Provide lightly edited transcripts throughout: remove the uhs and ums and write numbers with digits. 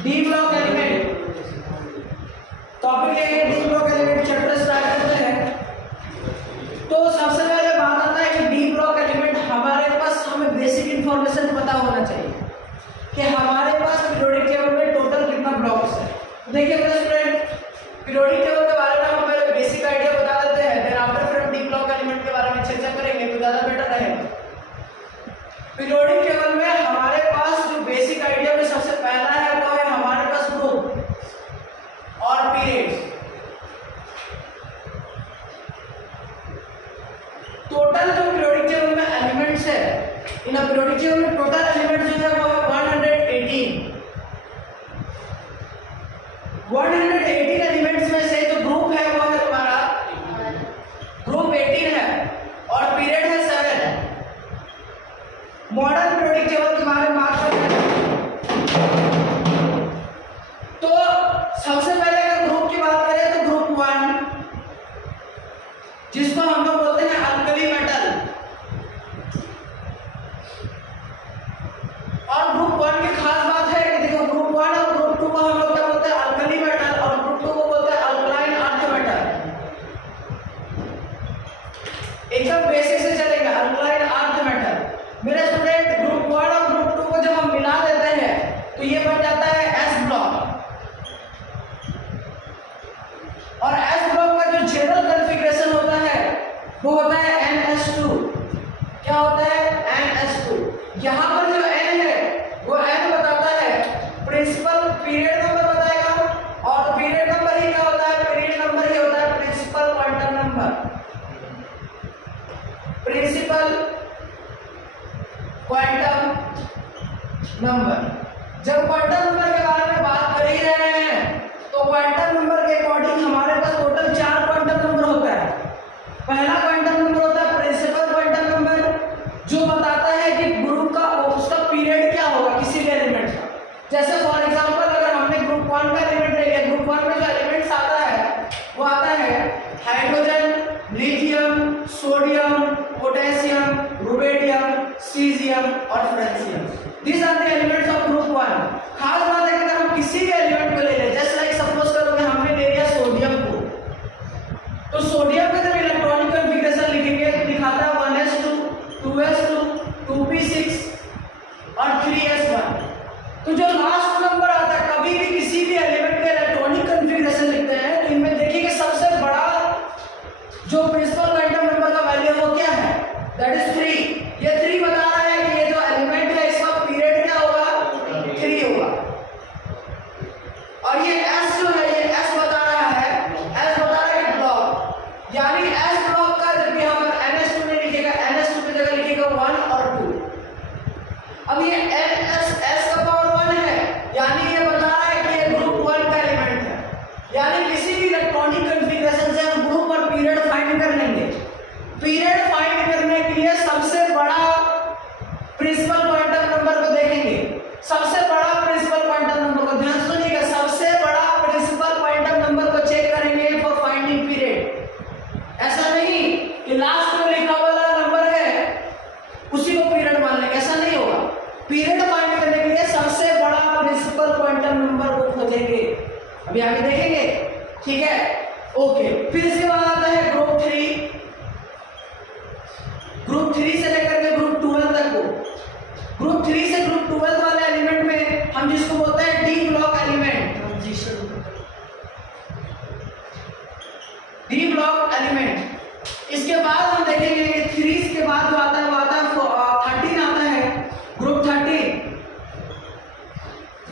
D block element topic लेंगे, D block element chapter start करते हैं। तो सबसे पहले बात आता है कि डी ब्लॉक एलिमेंट हमारे पास हमें बेसिक इंफॉर्मेशन पता होना चाहिए कि हमारे पास पीरियोडिक टेबल में टोटल कितना ब्लॉक्स है। तो देखिए मेरे स्टूडेंट, पीरियोडिक टेबल के बारे में हम पहले बेसिक आइडिया बता देते हैं, देन आफ्टर फिर हम डी ब्लॉक एलिमेंट के बारे में चर्चा करेंगे तो ज्यादा बेटर रहेगा। पीरियोडिक टेबल में हमारे पास जो बेसिक आइडिया में सबसे पहला है वो है हमारे पास ग्रुप और पीरियड्स। टोटल जो पीरियोडिक टेबल में एलिमेंट्स है, इन पीरियोडिक टेबल में टोटल एलिमेंट्स जो है वो है 118। 118 एलिमेंट्स में से जो ग्रुप है वो है तुम्हारा ग्रुप 18 है और पीरियड है 7। मॉडर्न पीरियोडिक टेबल के बारे में बात करते हैं तो सबसे पहले अगर ग्रुप की बात करें तो ग्रुप 1 जिसको हम लोग बोलते हैं अल्कली मेटल, और ग्रुप 1 की खास बात है कि देखो ग्रुप 1 और ग्रुप 2 को हम लोग क्या बोलते हैं अल्कली मेटल और ग्रुप 2 को बोलते हैं अल्कलाइन अर्थ मेटल। एकदम बेसिक से चलेगा अल्कलाइन अर्थ मेटल। मेरे स्टूडेंट ग्रुप 1 और ग्रुप 2 को जब हम मिला देते हैं तो ये बन जाता है एस ब्लॉक, और एस ब्लॉक का जो जनरल कॉन्फ़िगरेशन होता है वो होता है NS2। क्या होता है NS2। यहाँ पर जो N है वो N बताता है प्रिंसिपल पीरियड नंबर बताएगा, और पीरियड नंबर ही क्या होता है, पीरियड नंबर ही होता है principal quantum number. Principal quantum number. जब क्वांटम नंबर के बारे में बात कर ही रहे हैं तो क्वांटम नंबर के अकॉर्डिंग हमारे पास टोटल 4 क्वांटम नंबर होता है। पहला क्वांटम नंबर होता है प्रिंसिपल क्वांटम नंबर, जो बताता है कि ग्रुप का उसका पीरियड क्या होगा किसी भी एलिमेंट का। जैसे फॉर एग्जांपल अगर हमने ग्रुप 1 का एलिमेंट ले लिया, ग्रुप 1 में जो एलिमेंट्स आता है वो आता है hydrogen, lithium, sodium, potassium, rubidium, caesium और francium. These are the elements of group 1। खास बात है कि अगर हम किसी भी एलिमेंट को ले लें, जैसे लाइक सपोज करो कि हमने ले लिया सोडियम को, तो सोडियम का जब इलेक्ट्रॉनिक कॉन्फ़िगरेशन लिखेंगे तो दिखाता है 1s2, 2s2, 2p6 और 3s1। तो जो लास्ट नंबर आता है कभी भी किसी भी एलिमेंट का इलेक्ट्रॉनिक कॉन्फ़िगरेशन लिखते हैं तो इनमें देखिए सबसे बड़ा जो प्रिंसिपल क्वांटम नंबर का वैल्यू है वो क्या है, दैट इज 3। ये 3 बता रहा है कि ये जो एलिमेंट है इसका पीरियड क्या होगा, 3 होगा। और ये S जो है ये S बता रहा है, S बता रहा है ब्लॉक, यानी S ब्लॉक का जब भी हम NS2 में लिखेगा, NS2 की जगह लिखेगा 1 और 2। अब ये NS S का पावर 1 है, यानी ये बता रहा है कि ये ग्रुप 1 का एलिमेंट है। यानी किसी भी इलेक्ट्रॉनिक कॉन्फ़िगरेशन से हम ग्रुप और पीरियड फाइंड कर लेंगे। पीरियड फाइंड करने के लिए सबसे बड़ा प्रिंसिपल क्वांटम नंबर को देखेंगे। सबसे बड़ा प्रिंसिपल क्वांटम नंबर को ध्यान सुनिएगा, सबसे बड़ा प्रिंसिपल क्वांटम नंबर को चेक करेंगे फॉर फाइंडिंग पीरियड। ऐसा नहीं कि लास्ट में लिखा वाला नंबर है उसी को पीरियड मान लेंगे, ऐसा नहीं होगा। पीरियड फाइंड करने के लिए सबसे बड़ा प्रिंसिपल क्वांटम नंबर को खोजेंगे, अभी आगे देखेंगे, ठीक है, ओके। फिर इसके बाद आता है ग्रुप 3। ग्रुप 3 से लेकर के ग्रुप 12 तक को, ग्रुप 3 से ग्रुप 12 वाले एलिमेंट में हम जिसको बोलते हैं D block element. D block element. इसके बाद हम देखेंगे कि 3 के बाद जो आता है वो आता है 13 आता है, group 13,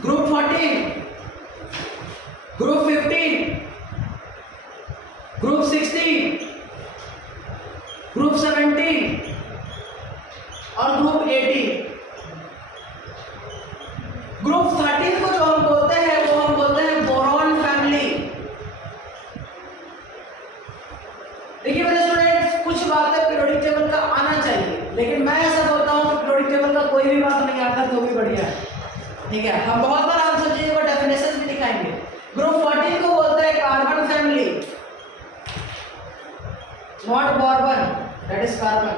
group 14, group 15, group 16, group 17 और ग्रुप 18। ग्रुप 13 को जो हम बोलते हैं वो हम बोलते हैं बोरॉन फैमिली। देखिए मेरे स्टूडेंट्स, कुछ बातें पीरियोडिक टेबल का आना चाहिए, लेकिन मैं ऐसा बोलता हूँ कि पीरियोडिक टेबल का कोई भी बात नहीं आता तो भी बढ़िया है, ठीक है। हम बहुत बार आप सोचिए वो डेफिनेशन भी दिखाएंगे। ग्रुप 14 को बोलते हैं carbon family, not Bourbon, that is carbon.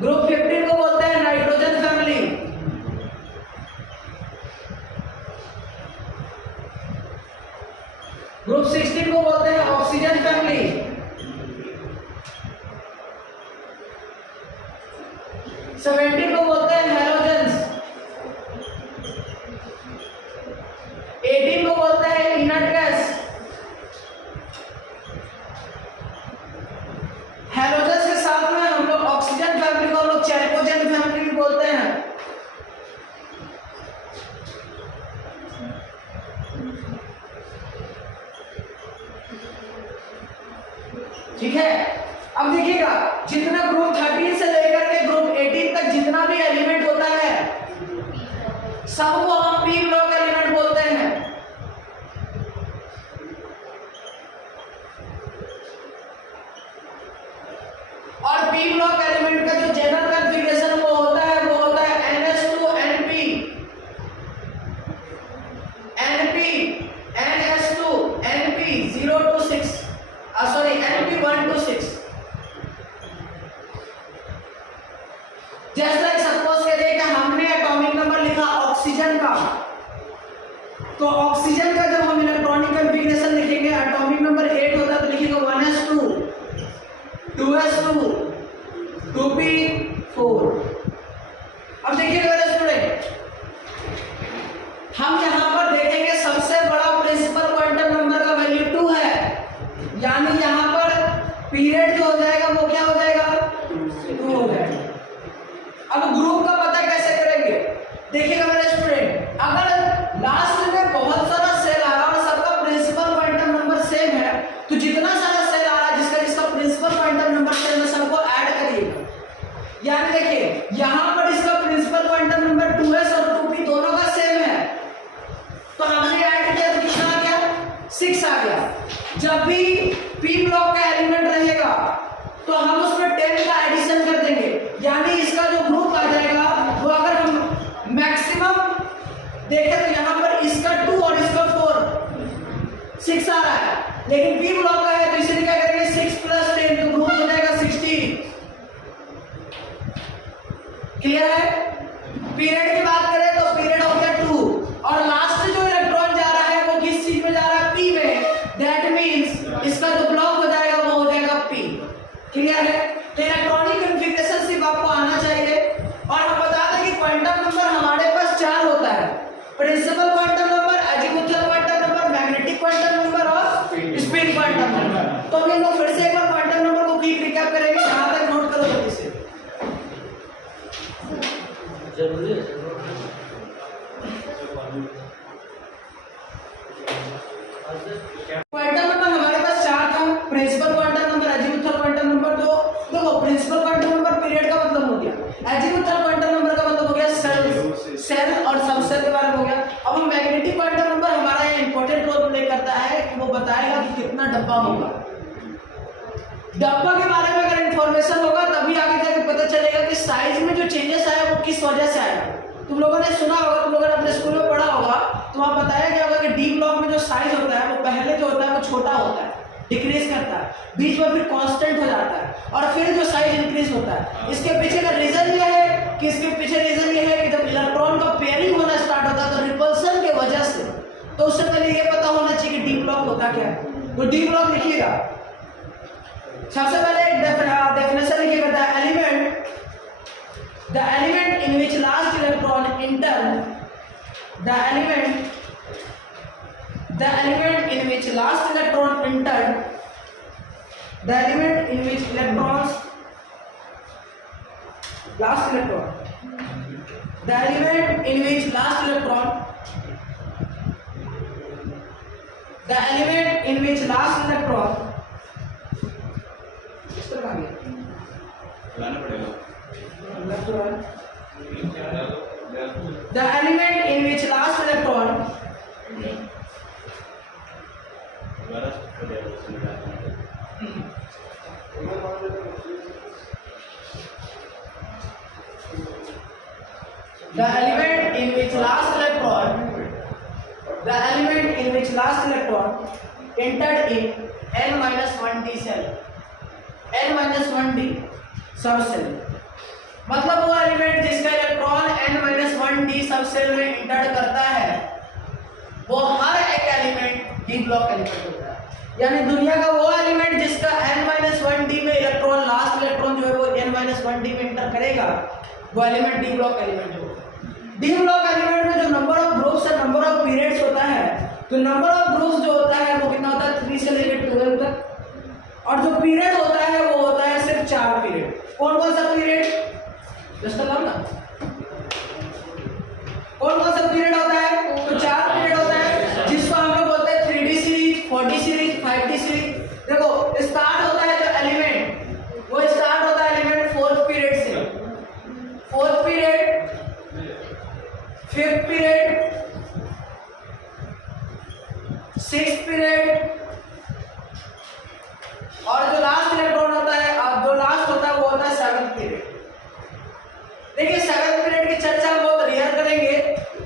Group 15 को बोलते हैं नाइट्रोजन फैमिली, ग्रुप 16 को बोलते हैं ऑक्सीजन फैमिली। सेवेंटीन को बोलते हैं हैलोजेंस। 18 को बोलते हैं इनर्ट गैस। हैलोजेंस के साथ में हम लोग ऑक्सीजन फैमिली को हम लोग चैल्कोजेन फैमिली भी बोलते हैं। ठीक है, अब देखिएगा जितना ग्रुप 13 से लेकर के ग्रुप 18 तक जितना भी एलिमेंट होता है सबको हम पी ब्लॉक एलिमेंट बोलते हैं। और पी ब्लॉक एलिमेंट का जो जनरल कॉन्फ़िगरेशन वो होता है NH2NP NH2NP 0 to 6 NP 1 to 6। जैसे सपोज करिए कि हमने एटॉमिक नंबर लिखा ऑक्सीजन का, तो ऑक्सीजन का जब हम इलेक्ट्रॉनिक कॉन्फ़िगरेशन लिखेंगे एटॉमिक नंबर 8 होता है तो लिखेंगे 1s2 2s2 2p4। अब देखिए मेरे स्टूडेंट, हम यहाँ पर देखेंगे सबसे बड़ा प्रिंसिपल क्वांटम नंबर का वैल्यू 2 है, यानी यहाँ पर पीरियड जो हो जाएगा वो क्या हो जाएगा 2 हो जाएगा। अब ग्रुप का पता कैसे करेंगे, देखिएगा मेरे स्टूडेंट, अगर लास्ट में बहुत सारा सेल आ रहा है और सबका प्रिंसिपल क्वांटम नंबर सेम है तो जितना सारा सेल आ रहा है जिसका प्रिंसिपल क्वांटम नंबर सेम है सबको ऐड करिएगा। यानी देखिए यहाँ पर इसका प्रिंसिपल क्वांटम नंबर 2s और 2p दोनों का सेम है, तो हमने ऐड किया तो कितना आ गया 6 आ गया। जब भी पी ब्लॉक का एलिमेंट रहेगा तो हम उसमें 10 का एडिशन कर देंगे, यानी इसका जो ग्रुप आ जाएगा वो अगर हम मैक्सिमम देखें तो यहाँ पर इसका 2 और इसका 4 6 आ रहा है, लेकिन पी ब्लॉक का है तो इसलिए क्या करेंगे 6 + 10 तो ग्रुप हो जाएगा 16। क्लियर है? पीरियड की बात करें तो पीरियड हो गया 2 और लास्ट जो इलेक्ट्रॉन जा रहा है वो किस चीज में जा रहा है पी में, दैट मींस इसका जो ब्लॉक हो जाएगा वो हो जाएगा पी। क्लियर है? तो इलेक्ट्रॉनिक कॉन्फ़िगरेशन सिर्फ आपको आना चाहिए। और हम बता दें कि क्वांटम नंबर हमारे पास 4 होता है, principal quantum number, azimuthal quantum number, magnetic quantum number और स्पिन क्वांटम नंबर। तो हम लोग फिर से एक बार क्वांटम नंबर को क्विक रिकैप करेंगे, यहाँ तक नोट करो जल्दी से। जरूरी है क्वांटम नंबर हमारे पास 4 था, principal quantum number, azimuthal quantum number. तो देखो प्रिंसिपल क्वांटम नंबर पीरियड का मतलब हो गया, अजीमुथल क्वांटम नंबर का मतलब हो गया सेल और सबसेल के बारे में हो गया। अब हम मैग्नेटिक क्वांटम नंबर हमारा ये इंपॉर्टेंट रोल प्ले करता है कि वो बताएगा कि कितना डब्बा होगा। डब्बा के बारे में अगर इंफॉर्मेशन होगा तभी आगे जाके पता चलेगा कि साइज में जो चेंजेस आया वो किस वजह से आया। तुम लोगों ने सुना होगा, तुम लोगों ने अपने स्कूल में पढ़ा होगा, तो वहाँ बताया गया होगा कि डी ब्लॉक में जो साइज होता है वो पहले जो होता है वो छोटा होता है, डिक्रीज करता है, बीच में फिर कांस्टेंट हो जाता है और फिर जो साइज इंक्रीज होता है। इसके पीछे का रीजन ये है कि जब इलेक्ट्रॉन का पेयरिंग होना स्टार्ट होता है तो रिपल्सन की वजह से, तो उससे पहले ये पता होना चाहिए कि डी ब्लॉक होता क्या है। तो डी ब्लॉक लिखिएगा, सबसे पहले एक डेफिनेशन लिखिएगा, the element in which last electron entered the element in which last electron entered the element in which electrons last electron the element in which last electron the element in which last electron इस तरह आ गया लाना पड़ेगा। The element in which last electron the element in which last electron entered in n-1d cell, n-1d सब cell, मतलब वो element जिसका electron n-1d सब सेल में इंटर करता है वो हर एक एलिमेंट डी ब्लॉक एलिमेंट होता है। यानी दुनिया का वो एलिमेंट जिसका n-1d में इलेक्ट्रॉन, लास्ट इलेक्ट्रॉन जो है वो n-1d में इंटर करेगा, वो एलिमेंट डी ब्लॉक एलिमेंट होगा। डी ब्लॉक एलिमेंट में जो नंबर ऑफ ग्रुप्स और नंबर ऑफ पीरियड्स होता है, तो नंबर ऑफ ग्रुप्स जो होता है वो कितना होता है 3 से लेकर 12 तक, और जो पीरियड होता है वो होता है सिर्फ 4 पीरियड। कौन कौन सा पीरियड, जस्ट बताओ ना, कौन कौन सा पीरियड होता है? तो 4 पीरियड होता है, जिसको हम लोग बोलते हैं 3D series, 4D series, 5D series. देखो स्टार्ट होता है जो एलिमेंट, वो स्टार्ट होता है एलिमेंट 4th पीरियड से, 4th period, 5th period, 6th period, और जो लास्ट इलेक्ट्रॉन होता है, अब जो लास्ट होता है वो होता है 7th पीरियड। देखिए 7th पीरियड की चर्चा हम बहुत रेयर करेंगे।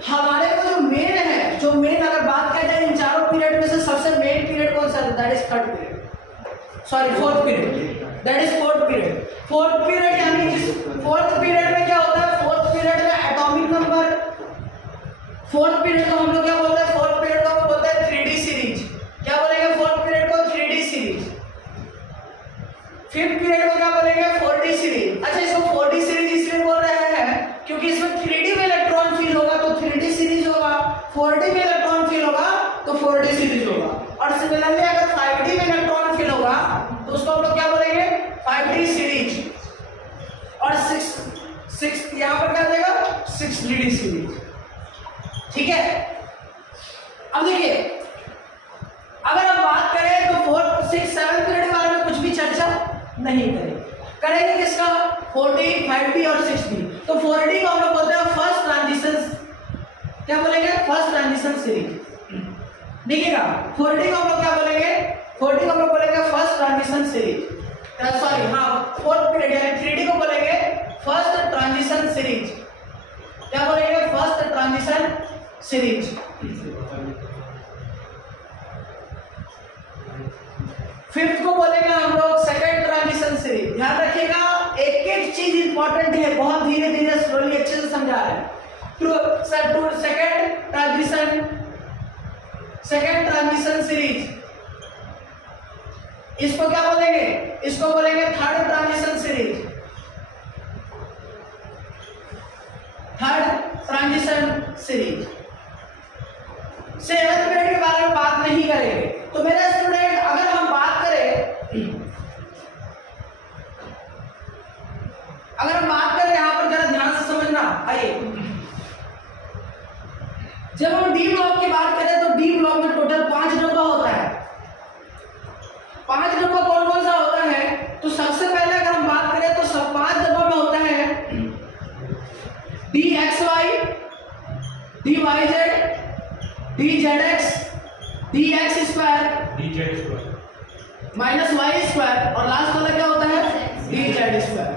हमारे को जो मेन है, जो मेन अगर बात किया जाए इन चारों पीरियड में से सबसे मेन पीरियड कौन सा है? That is 3rd period, sorry 4th period, that is 4th period. 4th period यानी कि 4th पीरियड में क्या होता है? 4th पीरियड में एटॉमिक नंबर, 4th पीरियड को हम लोग क्या बोलते हैं? 4th पीरियड को हम बोलते हैं 3D सीरीज। क्या बोलेंगे 4th पीरियड को? 3D series. 5th पीरियड को क्या बोलेंगे? 4D series. अच्छा, इसको 4D सीरीज इसलिए बोल रहे हैं क्योंकि इसमें 3D में इलेक्ट्रॉन फील होगा तो 3D सीरीज होगा, 4D में इलेक्ट्रॉन फील होगा तो 4D सीरीज होगा, और सिमिलरली अगर 5D में इलेक्ट्रॉन फील होगा तो उसको हम लोग क्या बोलेंगे? 5D series. और 6 यहां पर क्या देगा? 6D series. ठीक है, अब देखिए अगर हम बात करें तो 4th 6th 7th पीरियड के बारे में कुछ भी चर्चा नहीं करेंगे किसका? 4D, 5D और 6D। तो 4D को हम लोग बोलते हैं फर्स्ट ट्रांजिशन, क्या बोलेंगे? First transition series. देखिएगा 4D को हम लोग क्या बोलेंगे? 4D को हम लोग बोलेंगे फर्स्ट ट्रांजिशन सीरीज, सॉरी हाँ 4th पीरियड यानी 3D को बोलेंगे फर्स्ट ट्रांजिशन सीरीज। क्या बोलेंगे? First transition series. 5th को बोलेंगे हम लोग सेकंड ट्रांजिशन सीरीज। ध्यान रखिएगा एक एक चीज इंपॉर्टेंट है, बहुत धीरे धीरे स्लोली अच्छे से समझा रहे हैं। सेकंड ट्रांजिशन सीरीज, इसको क्या बोलेंगे? इसको बोलेंगे 3rd transition series. 3rd transition series. 7th period के बारे में बात नहीं करेंगे। तो मेरे स्टूडेंट अगर हम बात करें यहां पर जरा ध्यान से समझना। आइए जब हम डी ब्लॉक की बात करें तो डी ब्लॉक में टोटल 5 डब्बा होता है। 5 डब्बा कौन कौन सा होता है? तो सबसे पहले अगर हम बात करें तो सब 5 डब्बा में होता है DXY, DYZ, DZX, DX² minus Y² और लास्ट वाला क्या होता है? DZ²।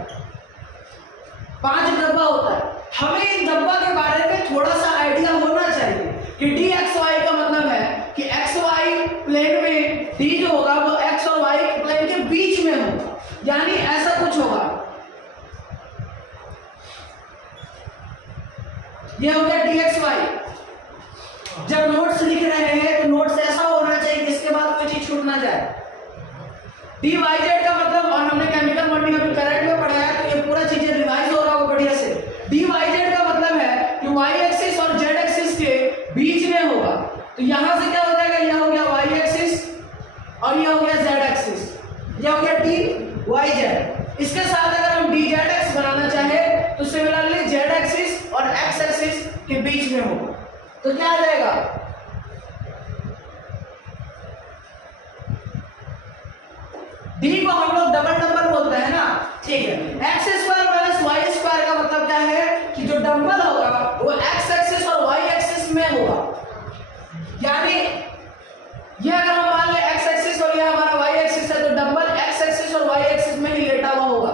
5 डब्बा होता है। हमें इन डब्बा के बारे में थोड़ा सा आइडिया होना चाहिए कि DXY का मतलब है कि XY प्लेन में D जो होगा वो X और Y प्लेन के बीच में होगा, यानी ऐसा कुछ होगा। ये हो गया DXY। जब नोट्स लिख रहे हैं तो नोट्स ऐसा होना चाहिए कि इसके बाद कोई चीज छूट ना जाए। DYZ का मतलब, और हमने केमिकल बॉन्डिंग अभी करंट में पढ़ाया तो ये पूरा चीजें रिवाइज हो रहा होगा बढ़िया से। DYZ का मतलब है कि Y एक्सिस और Z एक्सिस के बीच में होगा। तो यहां से क्या हो जाएगा? यह हो गया Y एक्सिस और यह हो गया Z एक्सिस, यह हो गया DYZ। इसके साथ अगर हम DZX बनाना चाहे तो सिमिलरली Z एक्सिस और X एक्सिस के बीच में होगा। तो क्या आ जाएगा? D को हम लोग डबल नंबर बोलते हैं ना, ठीक है। x² माइनस y² का मतलब क्या है कि जो डंबल होगा वो x एक्सिस और y एक्सिस में होगा, यानी ये अगर हम मान ले x एक्सिस और ये हमारा y एक्सिस है तो डंबल x एक्सिस और y एक्सिस में ही लेटा हुआ होगा।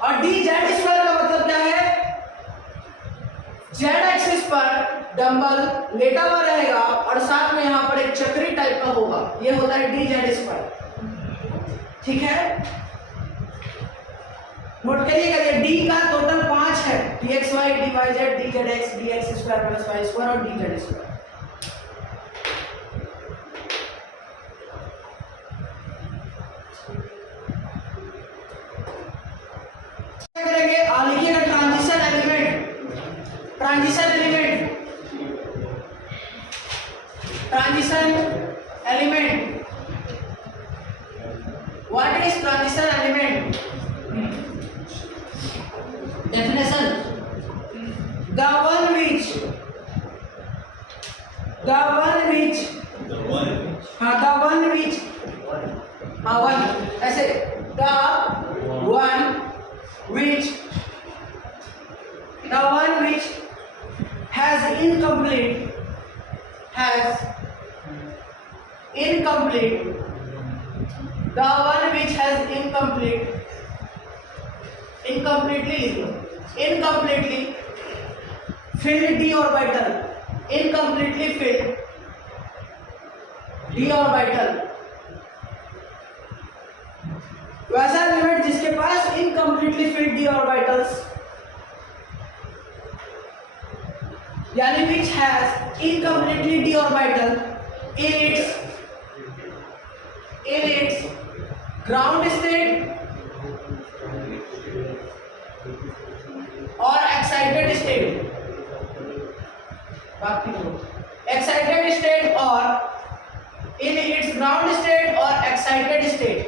और DZ² का मतलब क्या है? Z एक्सिस पर डंबल लेटा हुआ रहेगा और साथ में यहां पर एक चक्री टाइप का होगा, ये होता है DZ²। ठीक है, नोट करिएगा। डी का टोटल 5 है, dxy dyz dzx dx square plus y square और dz स्क्वायर। करेंगे लिखिएगा transition element, transition element, transition element. What is transition element? Definition: the one which ऐसे the one which has incomplete the one which has incompletely filled d orbital, incompletely filled d orbital, वैसा element जिसके पास incompletely filled d orbitals, यानी which has incompletely d orbital in its ground state और excited state, excited state और in its ground state और excited state.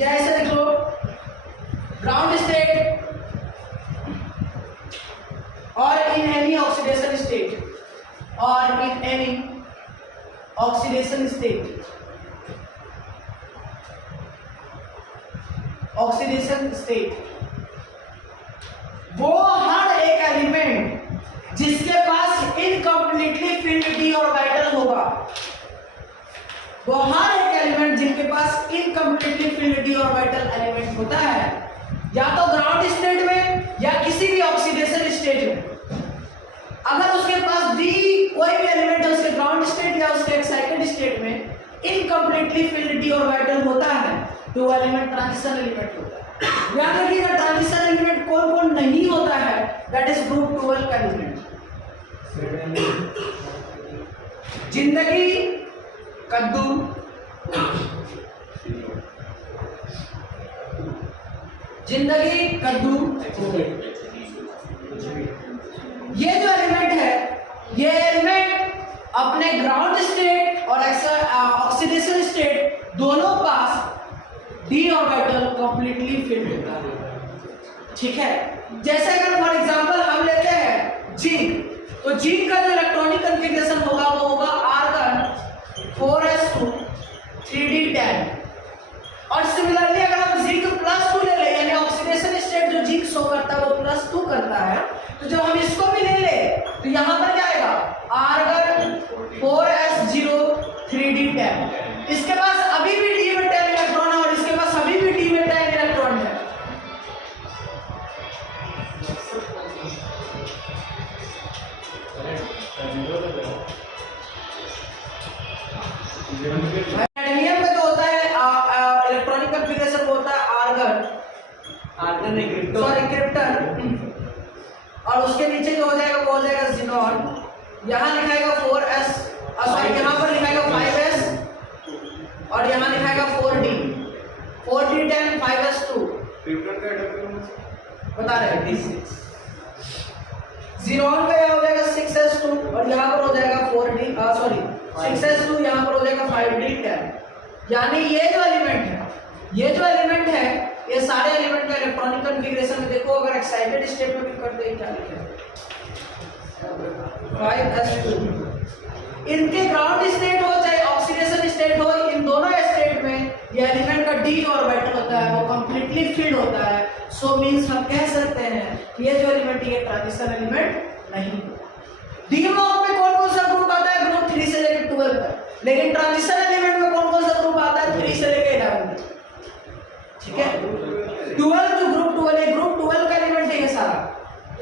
या ऐसे लिख लो, ग्राउंड स्टेट और इन एनी ऑक्सीडेशन स्टेट, और in any oxidation state, oxidation state. वो हर एक एलिमेंट जिसके पास इनकम्प्लीटली फिल्ड d ऑर्बिटल होगा, वो हर एक एलिमेंट जिनके पास incompletely filled d orbital element होता है, या तो ग्राउंड स्टेट में या किसी भी ऑक्सीडेशन स्टेट में, अगर उसके पास d कोई भी एलिमेंट है उसके ग्राउंड स्टेट या उसके एक्साइटेड स्टेट में इनकम्प्लीटली फिल्ड d ऑर्बिटल होता है, तो वो एलिमेंट ट्रांजिशन एलिमेंट होता है। याद रखिएगा ट्रांजिशन एलिमेंट कौन कौन नहीं होता है, दैट इज ग्रुप 12 का एलिमेंट। जिंदगी, कद्दू, जिंदगी, कद्दू, ये जो एलिमेंट है, ये एलिमेंट अपने ग्राउंड स्टेट और ऑक्सीडेशन स्टेट दोनों पास d ऑर्बिटल कंप्लीटली फिल्ड होता है, ठीक है। जैसे अगर फॉर एग्जांपल हम लेते हैं जिंक, तो जिंक का जो इलेक्ट्रॉनिक कॉन्फ़िगरेशन होगा वो होगा आर्गन 4s2 3d10। और सिमिलरली अगर हम जिंक +2 ले लें, यानी ऑक्सीडेशन स्टेट जो जिंक शो करता है वो +2 करता है, तो जब हम इसको भी ले ले तो यहाँ पर क्या आएगा, आर्गन 4s0 3d10। इसके पास अभी भी d में 10 इलेक्ट्रॉन है और इसके पास अभी भी d में 10 इलेक्ट्रॉन है। एटमियम में जो होता है इलेक्ट्रॉनिक कॉन्फ़िगरेशन होता है आर्गन क्रिप्टन, और उसके नीचे जो हो जाएगा वो हो जाएगा ज़ीनॉन। यहाँ लिखाएगा 4s, सॉरी यहाँ पर लिखाएगा 5s और यहाँ लिखाएगा 4d 10 5s2 बता रहे हैं d6। ज़ीनॉन का यहाँ हो जाएगा 6s2 और यहाँ पर हो जाएगा 4d 6s2, यहाँ पर हो जाएगा 5d 10। यानी ये जो एलिमेंट है ये सारे एलिमेंट का इलेक्ट्रॉनिक कॉन्फ़िगरेशन में देखो, अगर एक्साइटेड स्टेट में भी करते हैं क्या लिखेंगे 5s2। इनके ग्राउंड स्टेट हो चाहे ऑक्सीडेशन स्टेट हो, इन दोनों स्टेट में ये एलिमेंट का d ऑर्बिटल होता है वो कंप्लीटली फिल्ड होता है। सो मींस हम कह सकते हैं कि ये जो एलिमेंट ये ट्रांजिशन एलिमेंट नहीं। डी ब्लॉक में कौन कौन सा ग्रुप आता है, ग्रुप 3 से लेकर 12 तक, लेकिन ट्रांजिशन एलिमेंट में कौन कौन सा ग्रुप आता है 3 से लेकर 11 तक, ठीक है। 12 जो ग्रुप 12 है, ग्रुप 12 का एलिमेंट है ये सारा,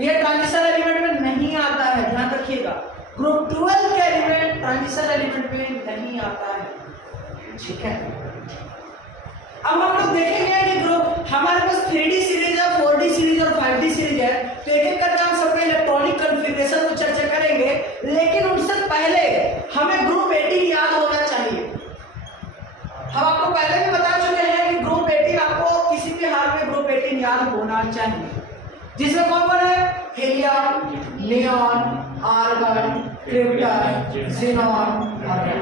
ये ट्रांजिशन एलिमेंट में नहीं आता है, ध्यान रखिएगा। ग्रुप 12 का एलिमेंट ट्रांजिशन एलिमेंट में नहीं आता है, ठीक है। अब हम लोग देखेंगे कि ग्रुप हमारे पास 3D सीरीज है, 4D सीरीज और 5D सीरीज है, तो एक एक करके हम सबके इलेक्ट्रॉनिक कॉन्फ़िगरेशन को चर्चा करेंगे, लेकिन उनसे पहले हमें ग्रुप 18 याद होना चाहिए। हम आपको पहले भी बता चुके हैं कि ग्रुप 18 आपको किसी भी हाल में ग्रुप 18 याद होना चाहिए, जिसमें कौन कौन है? Helium, neon, argon, krypton, xenon, argon.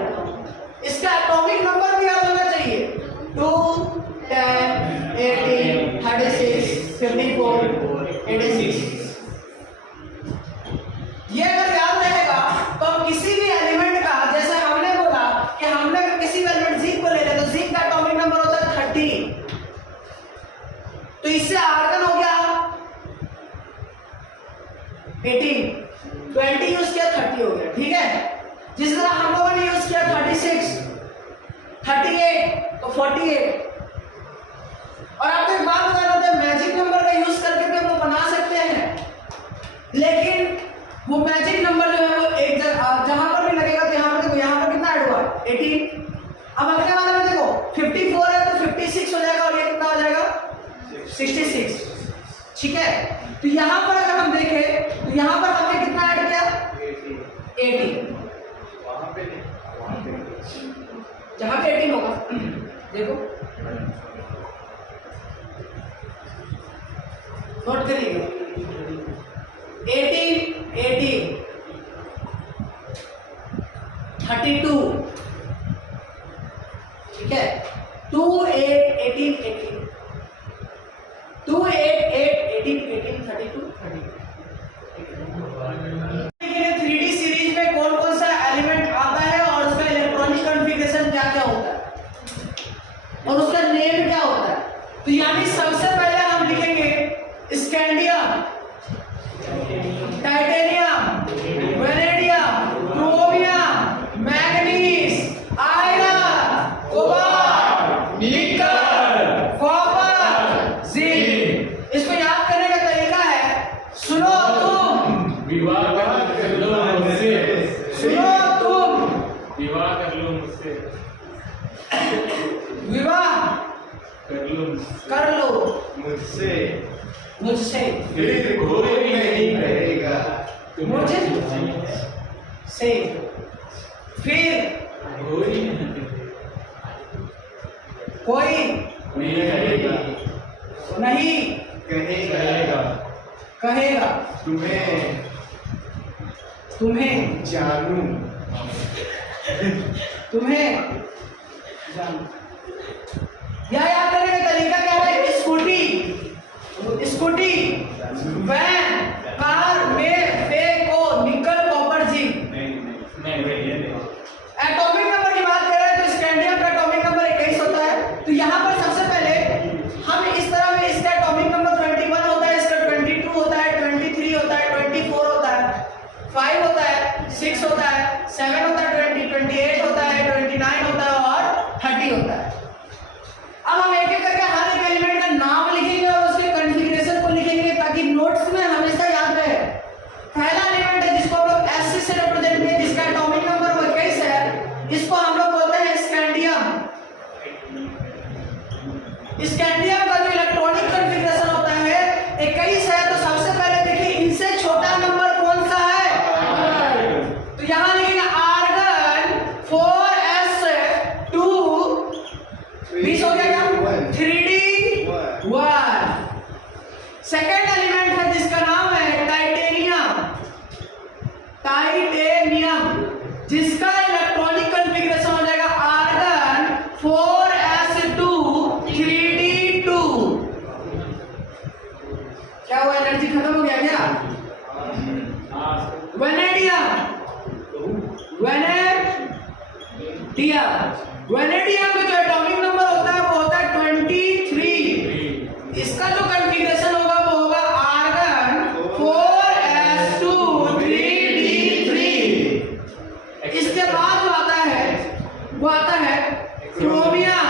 इसका एटॉमिक नंबर भी याद होना चाहिए, 2, 10, 18, 36, 54, 86। ये अगर याद रहेगा तो हम किसी भी एलिमेंट का, जैसे हमने बोला कि हमने अगर किसी भी एलिमेंट जिंक को ले लिया तो जिंक का एटॉमिक नंबर होता है 30, तो इससे आर्गन हो गया 18, 20 यूज किया 30 हो गया, ठीक है। जिस तरह हम लोगों ने यूज किया 36, 38 तो 48। और आपको एक बात बता देते हैं, मैजिक नंबर का यूज करके भी हम लोग बना सकते हैं, लेकिन वो मैजिक नंबर जो है वो एक जहां पर भी लगेगा तो यहाँ पर देखो, यहाँ पर कितना ऐड हुआ है? 18। अब अगले वाले में देखो 54 है तो 56 हो जाएगा, और ये कितना हो जाएगा? 66, ठीक है। तो यहाँ पर अगर हम देखें तो यहाँ पर हमने कितना ऐड किया? 80। जहां पे 18 होगा देखो, नोट करिएगा 18, 18, 32, ठीक है। 2, 8, 18, 18, 2, 8, 8, 18, 18, 32, 32। 3D सीरीज में कौन कौन सा एलिमेंट आता है और उसका इलेक्ट्रॉनिक कॉन्फ़िगरेशन क्या क्या होता है और उसका नेम क्या होता है। तो यानी सबसे पहले हम लिखेंगे scandium, titanium, vanadium, chromium, manganese, iron, cobalt, निकल, कॉपर, जिंक। इसको याद करने का तरीका है, सुनो तुम विवाह कर लो मुझसे, सुनो तुम विवाह कर लो मुझसे, विवाह कर लो मुझसे, मुझसे, फिर कोई नहीं करेगा मुझे से, फिर कोई नहीं कहेगा तुम्हें जानू, तुम्हें जानू। यह याद करने का तरीका क्या है? स्कूटी, वैन, कार में को निकल, कॉपर, जिंक। एटॉमिक नंबर की बात कर रहे हैं तो स्कैंडियम का एटॉमिक नंबर 21 होता है। तो यहाँ पर सबसे पहले हम इस तरह में इसका एटॉमिक नंबर 21 होता है, इसका 22 होता है, 23 होता है, 24 होता है, 5 होता है, 6 होता है, 7 होता है, 20, 28 होता है, 29 होता है और 30 होता है। अब हम एक एक करके हर एक एलिमेंट का नाम लिखेंगे और उसके कॉन्फ़िगरेशन को लिखेंगे ताकि नोट्स में हमेशा याद रहे। पहला एलिमेंट है जिसको हम लोग S से रिप्रेजेंट किए, जिसका एटॉमिक नंबर 21 है, इसको हम लोग बोलते हैं स्कैंडियम। स्कैंडियम का जो इलेक्ट्रॉनिक कॉन्फ़िगरेशन होता है 21 है। तो सबसे पहले देखिए इनसे छोटा नंबर कौन सा है? तो यहाँ लिखेंगे आर्गन 4s2, 20 हो गया क्या? 3d1। सेकेंड एलिमेंट है जिसका नाम है टाइटेनियम, जिसका इलेक्ट्रॉनिक कॉन्फ़िगरेशन हो जाएगा आर्गन 4s2, 3d2। क्या हुआ? एनर्जी खत्म हो गया क्या? वेनेडियम का जो एटॉमिक नंबर होता है वो होता है 23। इसका जो कॉन्फ़िगरेशन होगा वो होगा आर्गन 4s2, 3d3। इसके बाद जो आता है वो आता है क्रोमियम,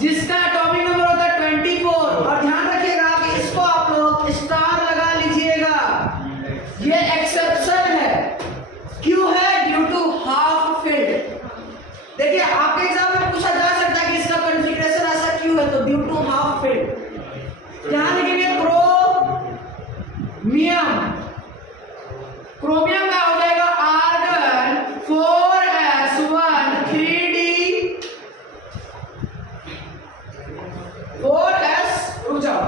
जिसका एटॉमिक नंबर होता है 24। और ध्यान रखिएगा कि इसको आप लोग स्टार लगा लीजिएगा, ये एक्सेप्शन है। क्यों है? ड्यू टू हाफ क्रोमियम का हो जाएगा आर्गन 4s1 3d 4s रुक जाओ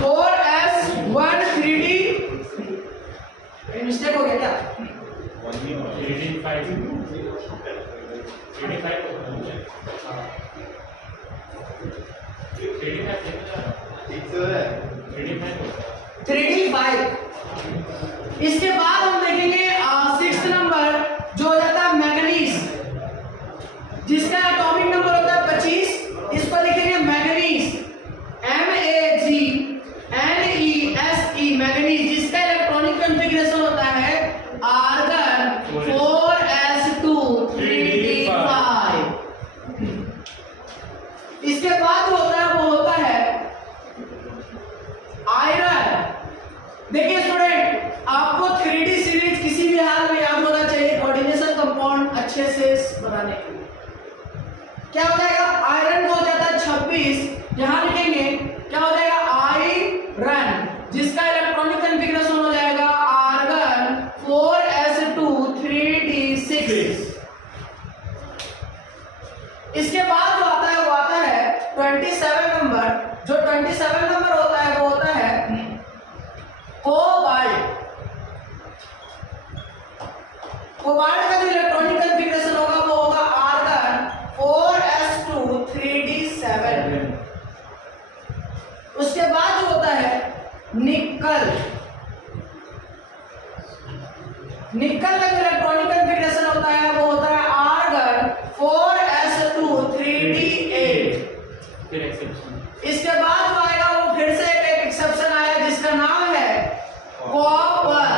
4s1 3d मिस्टेक हो गया क्या? 85 3d5। इसके बाद हम देखेंगे 6th नंबर जो हो जाता है मैंगनीज, जिसका एटॉमिक नंबर होता है 25। इसको लिखेंगे मैंगनीज MAGNESE मैंगनीज, जिसका इलेक्ट्रॉनिक कॉन्फ़िगरेशन होता है आर्गन 4s2 3d5। इसके बाद जो होता है वो होता है आयरन। देखिए स्टूडेंट, आपको 3D सीरीज किसी भी हाल में याद होना चाहिए कोऑर्डिनेशन कंपाउंड अच्छे से बनाने के लिए। क्या हो जाएगा? आयरन का हो जाता है 26, यहां लिखेंगे क्या हो जाएगा? आयरन, जिसका इलेक्ट्रॉनिक कॉन्फ़िगरेशन हो जाएगा आर्गन 4s2 3d6। इसके बाद जो आता है वो आता है 27 नंबर। जो 27 नंबर होता है वो होता है कोबाल्ट। कोबाल्ट का जो इलेक्ट्रॉनिक कॉन्फ़िगरेशन होगा वो होगा आर्गन 4s2 3d7। उसके बाद जो होता है निकल। निकल का जो इलेक्ट्रॉनिक कॉन्फ़िगरेशन होता है वो होता है आर्गन 4s2 3d8। फिर एक्सेप्शन। इसके बाद जो आएगा वो फिर से एक एक्सेप्शन आया जिसका नाम है कॉपर।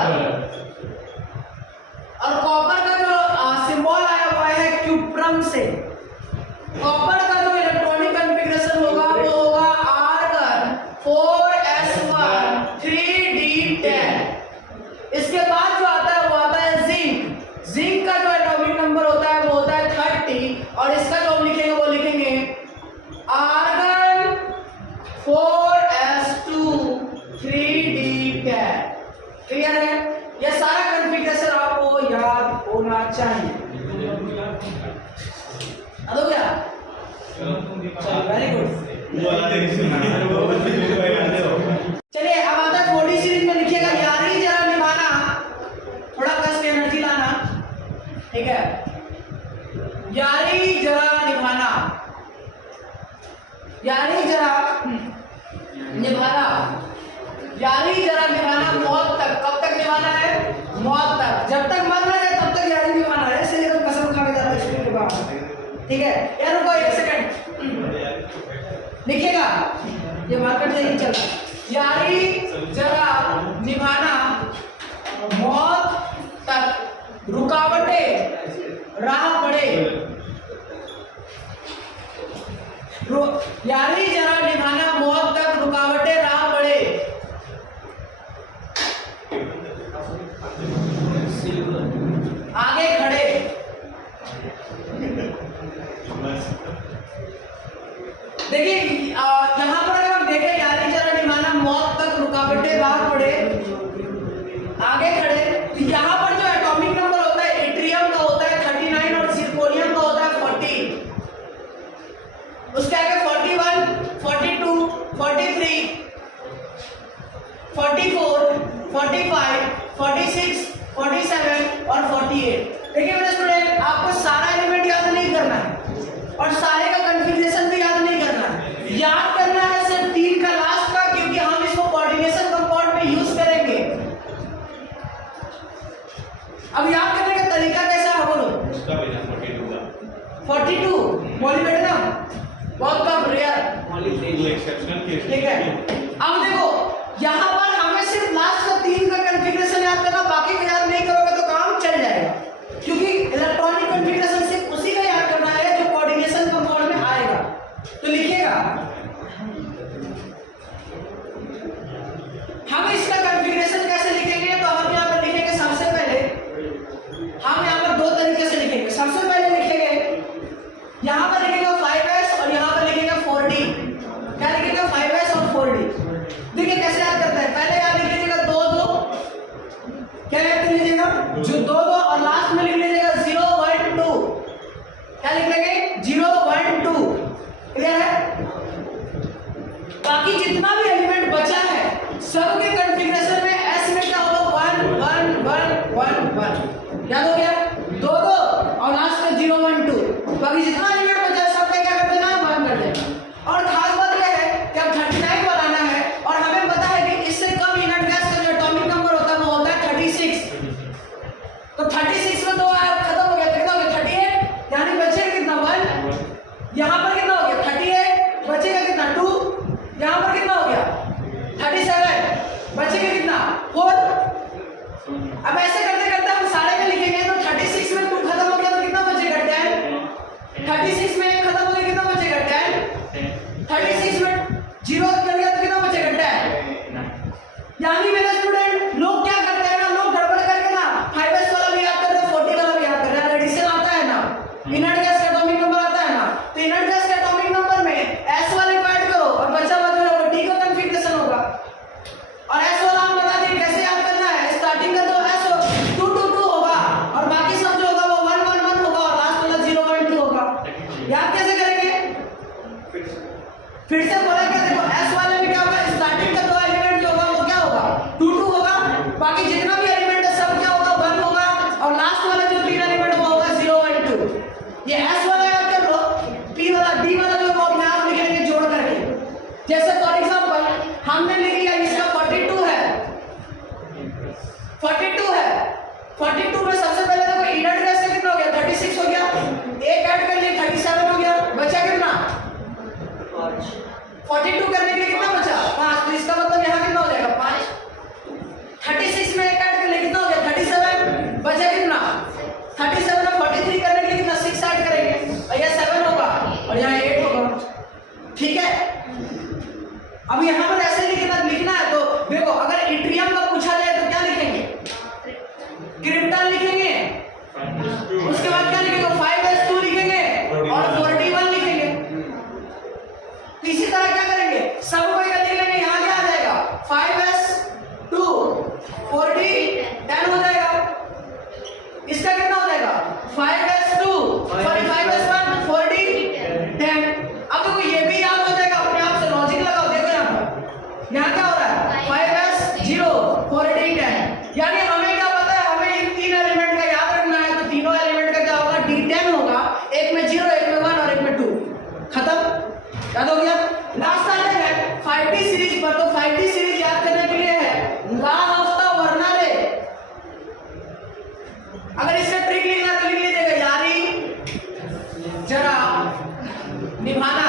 और कॉपर का जो सिंबल आया हुआ है क्यूप्रम से। कॉपर का जो इलेक्ट्रॉनिक कॉन्फ़िगरेशन होगा वो होगा आर्गन 4s1 3d10। इसके बाद जो आता है वो आता है जिंक। जिंक का जो एटॉमिक नंबर होता है वो होता है 30, और इसका जो हम लिखेंगे वो लिखेंगे आर्गन 4s2 3d10। क्लियर है? यह सारा कॉन्फ़िगरेशन आपको याद होना चाहिए। हो गया? Very good. चलिए अब आता है 4D सीरीज में लिखिएगा यारी जरा निभाना, थोड़ा कस के एनर्जी लाना, ठीक है? यारी जरा निभाना, यारी जरा निभाना, यारी जरा निभाना मौत तक। कब तक निभाना है? मौत तक। जब तक मर रहे हैं तब तक यारी निभाना है। ऐसे एकदम कसम खा के जाता है स्कूल के बाहर, ठीक है? यार रुको एक सेकंड, लिखिएगा ये मार्कर नहीं चल रहा। यारी जरा निभाना मौत तक, रुकावटें राह पड़े। यारी जरा निभाना मौत तक, रुकावटें राह पड़े। आगे खड़े। देखिए यहाँ पर अगर हम देखें यारी जरा निभाना मौत तक, रुकावटें राह पड़े, आगे खड़े, तो यहाँ पर जो एटॉमिक नंबर होता है एट्रियम का होता है 39 और सिरकोनियम का होता है 40। उसके आगे 41, 42, 43, 44, 45, 46, 47 और 48। देखिए मेरे स्टूडेंट, आपको सारा एलिमेंट याद नहीं करना है और सारे का कॉन्फ़िगरेशन भी याद नहीं करना है। याद करना है सिर्फ 3 का लास्ट का, क्योंकि हम इसको कोऑर्डिनेशन कंपाउंड में यूज करेंगे। अब याद करने का तरीका कैसा है बोलो? 42 मॉलिबेडनम बहुत कम, रेयर, ठीक है? अब देखो यहाँ पर हमें सिर्फ लास्ट का 3 का कॉन्फ़िगरेशन याद करना, बाकी का याद नहीं करोगे तो काम चल जाएगा, क्योंकि इलेक्ट्रॉनिक कॉन्फ़िगरेशन सिर्फ उसी का याद करना है जो कोऑर्डिनेशन कंपाउंड में आएगा। तो लिखिएगा हम इसका कॉन्फ़िगरेशन कैसे लिखेंगे, तो हम यहाँ पर लिखेंगे सबसे पहले, हम यहाँ पर 2 तरीके से लिखेंगे। सबसे पहले लिखेंगे यहाँ पर लिखेगा 5s और यहाँ पर लिखेगा 4d। क्या लिखेगा? 5s और 4d। जो दो दो और लास्ट में लिख लीजिएगा 0 1 2। क्या लिख लेंगे 0 1 2। क्लियर है? बाकी जितना भी एलिमेंट बचा है सबके कॉन्फ़िगरेशन में एस में क्या होगा 1 1 1 1 1। याद हो गया? दो दो और लास्ट में 0 1 2। बाकी जितना एलिमेंट बचा है सबका क्या कर देना है 1 कर देना। और खास बात यह है कि अब 39 बनाना है और हमें पता है कि इससे कम इनर्ट गैस का जो एटॉमिक नंबर होता है वो होता है 36। तो 36 में तो खत्म हो गया, कितना हो गया 38, यानी बचेगा कितना 1। यहाँ पर कितना हो गया 38, बचेगा कितना 2। यहाँ पर कितना हो गया 37, बचेगा कितना 4। अब ऐसे करते करते हम सारे में लिखेंगे तो 36 में 2 खत्म हो गया तो कितना बचेगा 10। 36 में 1 खत्म हो गया कितना बचेगा 10। 36 में 0 कर गया तो कितना बचेगा 10। यानी मेरे स्टूडेंट लोग क्या करते हैं ना, लोग गड़बड़ करके ना 5s वाला भी याद कर रहे हैं, 40 वाला भी याद कर रहे हैं। एडिशन आता है ना, इनर्ट गैस का एटॉमिक नंबर आता है ना, तो इनर्ट गैस का एटॉमिक नंबर में s वाले को ऐड करो और बचा हुआ जो है t का कॉन्फ़िगरेशन होगा। और s वाला हम बता दें कैसे याद करना है। स्टार्टिंग का तो s 2 2 2 होगा और बाकी सब जो होगा वो 1 1 1 होगा और लास्ट वाला 0 1 2 होगा। याद कैसे करेंगे? फिर से बोला क्या, देखो s वाले में क्या होगा, स्टार्टिंग का दो एलिमेंट जो होगा वो क्या होगा 2 2 होगा, बाकी जितना भी एलिमेंट है सब क्या होगा 1 होगा और लास्ट वाला जो तीन एलिमेंट वो होगा 0 1 2। ये s वाला याद कर लो, p वाला d वाला जो है वो अपने आप लिखेंगे जोड़ करके। जैसे फॉर एग्जांपल हमने लिख लिया इसका 42 है, 42 है, 42 में सबसे पहले देखो इनर्ट गैस का कितना हो गया 36 हो गया, एक ऐड कर लिए 37 हो गया, बचा कितना 42 करने के लिए कितना बचा 5। तो इसका मतलब यहाँ कितना हो जाएगा 5। 36 में एक ऐड कर लिए कितना हो गया 37, बचा कितना 37 में 43 करने के लिए कितना 6 ऐड करेंगे और यह 7 होगा और यहाँ 8 होगा। ठीक है? अब यहाँ पर ऐसे लिखना है तो देखो अगर इट्रियम का पूछा जाए तो क्या लिखेंगे क्रिप्टन लिखेंगे, उसके बाद क्या लिखेंगे 5s2 लिखेंगे और 41 लिखेंगे। इसी तरह क्या करेंगे सब को इकट्ठे लिख लेंगे, यहाँ क्या आ जाएगा 5s2 40 10 हो जाएगा। इसका कितना हो जाएगा 5s2 सॉरी 5s1 40 10। अब देखो ये भी याद हो जाएगा, अपने आप से लॉजिक लगाओ। देखो यहाँ क्या हो रहा है 5s0 40 10, यानी हमें क्या पता है, हमें इन तीन एलिमेंट का याद रखना है। तो तीनों एलिमेंट का क्या होगा d10 होगा, एक में 0 एक में 1 और एक में 2। खत्म? याद हो गया? लास्ट आते हैं 5D सीरीज पर। तो 5D सीरीज याद करने के लिए है ला ऑफ द वर्नारे। अगर इससे ट्रिक लिखना है तो लिख लीजिएगा यारी जरा निभाना,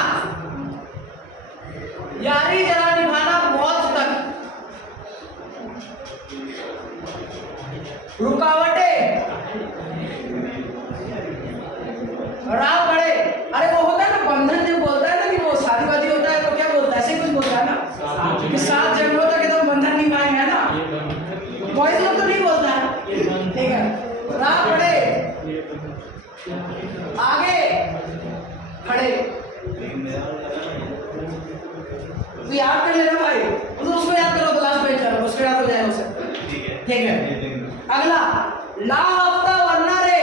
यारी जरा निभाना मौत तक, रुकावटें राह बढ़े। अरे वो होता है ना बंधन, जब बोलता है ना कि वो शादीवादी होता है तो क्या बोलता है, ऐसे कुछ बोलता है ना कि 7 जन्मों तक एकदम बंधन निभाएंगे, है ना। बॉयज लोग तो नहीं बोलता है, ठीक है। राह बढ़े आगे खड़े, तो याद कर लेना भाई, तो उसको याद करो, क्लास में चलो उसको याद हो जाए उसे। ठीक है? अगला ला ऑफ द वर्नारे,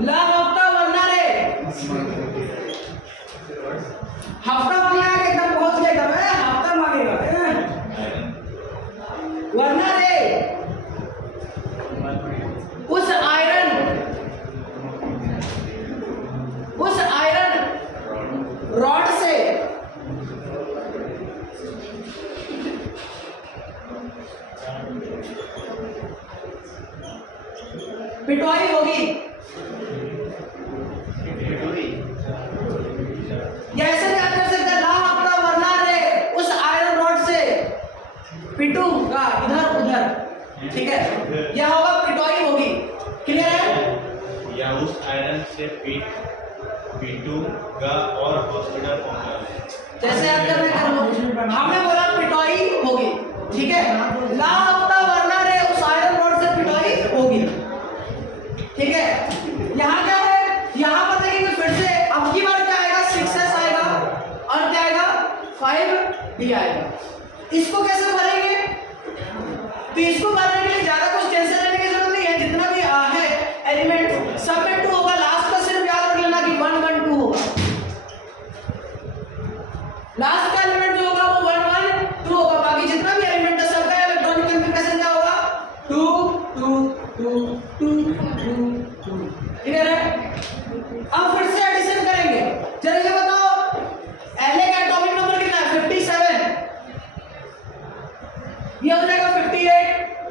ला हफ्ता वर्नारे, हफ्ता मांगेगा एकदम पहुंच गया एकदम है, हफ्ता मांगेगा वर्नारे। उस आयरन रॉड से पिटवाई होगी। कैसे याद कर सकते हैं ला हफ्ता वर्नारे, उस आयरन रॉड से पिटूंगा इधर उधर। ठीक है? यह होगा पिटवाई होगी। क्लियर है? या उस आयरन से पीटूंगा और हॉस्पिटल पहुंचा। जैसे याद करना करो, हमने बोला पिटवाई होगी। ठीक है? ला हफ्ता वर्नारे, उस आयरन रॉड से पिटवाई होगी। ठीक है? यहाँ क्या है, यहाँ पर देखेंगे फिर से अब की बार क्या आएगा 6s आएगा और क्या आएगा 5D आएगा। इसको कैसे भरेंगे तो इसको करने के लिए ज्यादा कुछ टेंशन लेने की जरूरत नहीं है, जितना भी है एलिमेंट सब में 2 होगा, लास्ट का सिर्फ याद रख लेना कि 1 1 2 होगा, लास्ट का एलिमेंट जो होगा वो 1 1 2 होगा, बाकी जितना भी एलिमेंट है सबका इलेक्ट्रॉनिक कॉन्फ़िगरेशन क्या होगा 2 2 2 2 2 2। क्लियर है? अब फिर से एडिशन करेंगे, चलिए ये बताओ Na का एटॉमिक नंबर कितना है 57, ये हो जाएगा 58,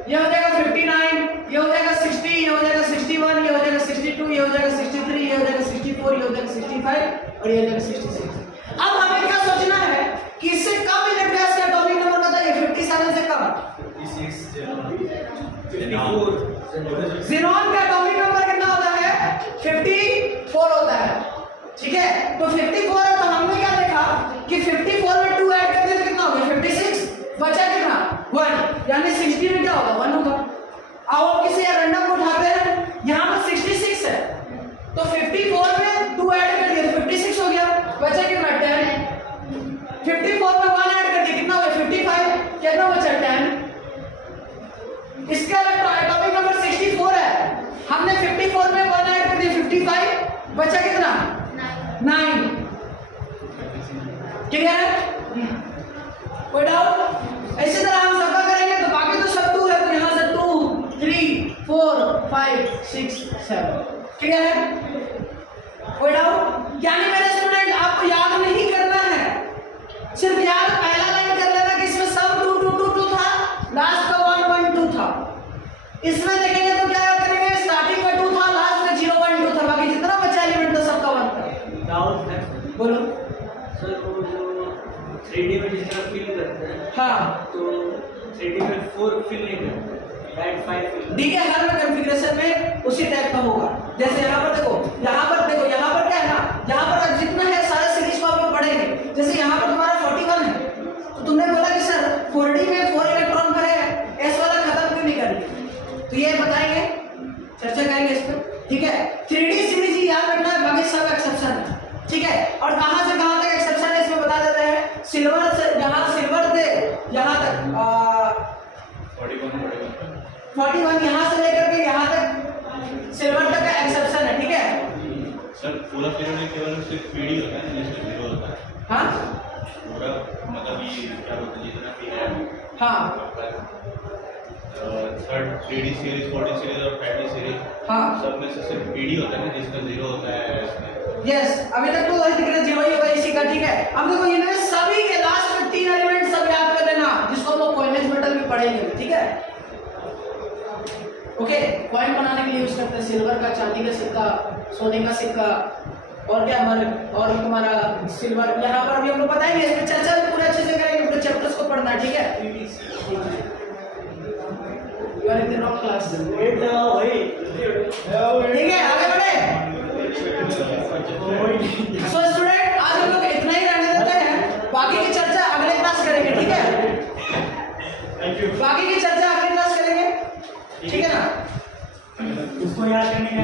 ये हो जाएगा 59, ये हो जाएगा 60, ये हो जाएगा 61, ये हो जाएगा 62, ये हो जाएगा 63, ये हो जाएगा 64, ये हो जाएगा 65 और ये हो जाएगा 66। अब हमें क्या सोचना है कि इससे कम यूनिट गैस का एटॉमिक नंबर बताइए 57 से कम 56 ज़ीनॉन का एटॉमिक नंबर कितना होता है 54 होता है, ठीक है? तो 54 है, तो हमने क्या देखा कि 54 में 2 ऐड कर दिया तो कितना हो गया 56, बचा कितना 1, यानी 60 में क्या होगा 1 होगा। अब आप किसी रैंडम को उठाते हैं, यहाँ पर 66 है तो 54 में 2 ऐड कर दिया तो 56 हो गया, बचा कितना 10, 54 में 1 ऐड कर दिया कितना हो गया 55, कितना बचा 10। इसका एटॉमिक नंबर 64 है, हमने 54 में 1 ऐड कर दिया 55, बचा कितना 9। क्लियर है? कोई डाउट? इसी तरह हम सबका करेंगे तो बाकी तो सब 2 है, तो यहाँ से 2 3 4 5 6 7। क्लियर है? कोई डाउट? यानी मेरे स्टूडेंट आपको याद नहीं करना है, सिर्फ याद पहला लाइन कर लेना कि इसमें सब 2 2 2 2 था, लास्ट का 1 1 2 था। इसमें देखेंगे तो क्या याद करेंगे स्टार्टिंग में 2 था, लास्ट में 0 1 2 था, बाकी जितना बचा एलिमेंट था सबका 1 था। डाउट है बोलो सर, वो जो 3D में जिस तरह फिल करते हैं, हाँ, तो 3D में 4 फिल नहीं करते, डायरेक्ट 5 फिल। ठीक है, हर कॉन्फ़िगरेशन में उसी टाइप का होगा। जैसे यहाँ पर देखो, यहाँ पर देखो, यहाँ पर क्या है ना, यहाँ पर जितना है सारे सीरीज को आप लोग पढ़ेंगे। जैसे यहाँ पर तुम्हारा 41 है, तो तुमने बोला कि सर 4D में 4 इलेक्ट्रॉन भरे हैं, एस वाला खत्म क्यों नहीं करेंगे, तो ये बताएंगे, चर्चा करेंगे इस पर। ठीक है, 3D सीरीज ही याद रखना है, बाकी सब एक्सेप्शन है। ठीक है, और कहाँ से कहाँ तक एक्सेप्शन है इसमें बता देते हैं। सिल्वर से यहाँ सिल्वर थे यहाँ तक 41 यहाँ से लेकर के यहाँ तक सिल्वर तक का एक्सेप्शन है। ठीक है सर, पूरा पीरियड केवल सिर्फ पीडी होता है, जिसमें जीरो होता है। हाँ पूरा मतलब ये क्या बोलते हैं जितना भी है हाँ third 3D series 4D series और 5D सीरीज हाँ सब में से सिर्फ पीडी होता है ना, जिसका जीरो होता है इसमें। यस, अभी तक तो वही दिख रहा है, जीरो ही होगा इसी का। ठीक है, अब देखो इनमें सभी के लास्ट में 3 एलिमेंट सब याद कर लेना, जिसको हम लोग कॉइनेज मेटल भी पढ़ेंगे। ठीक है, ओके, कॉइन बनाने के लिए यूज करते हैं सिल्वर का, चांदी का सिक्का, सोने का सिक्का, और क्या हमारे और तुम्हारा सिल्वर। यहाँ पर अभी हम लोग बताएंगे, इसमें चर्चा भी पूरे अच्छे से करेंगे, पूरे चैप्टर्स को पढ़ना है। ठीक है, you are in the wrong class. ठीक है, आगे बढ़े। सो स्टूडेंट, आज हम लोग इतना ही रहने देते हैं, बाकी की चर्चा अगले क्लास करेंगे। ठीक है, बाकी की चर्चा अगले क्लास करेंगे। ठीक है ना? उसको याद करने का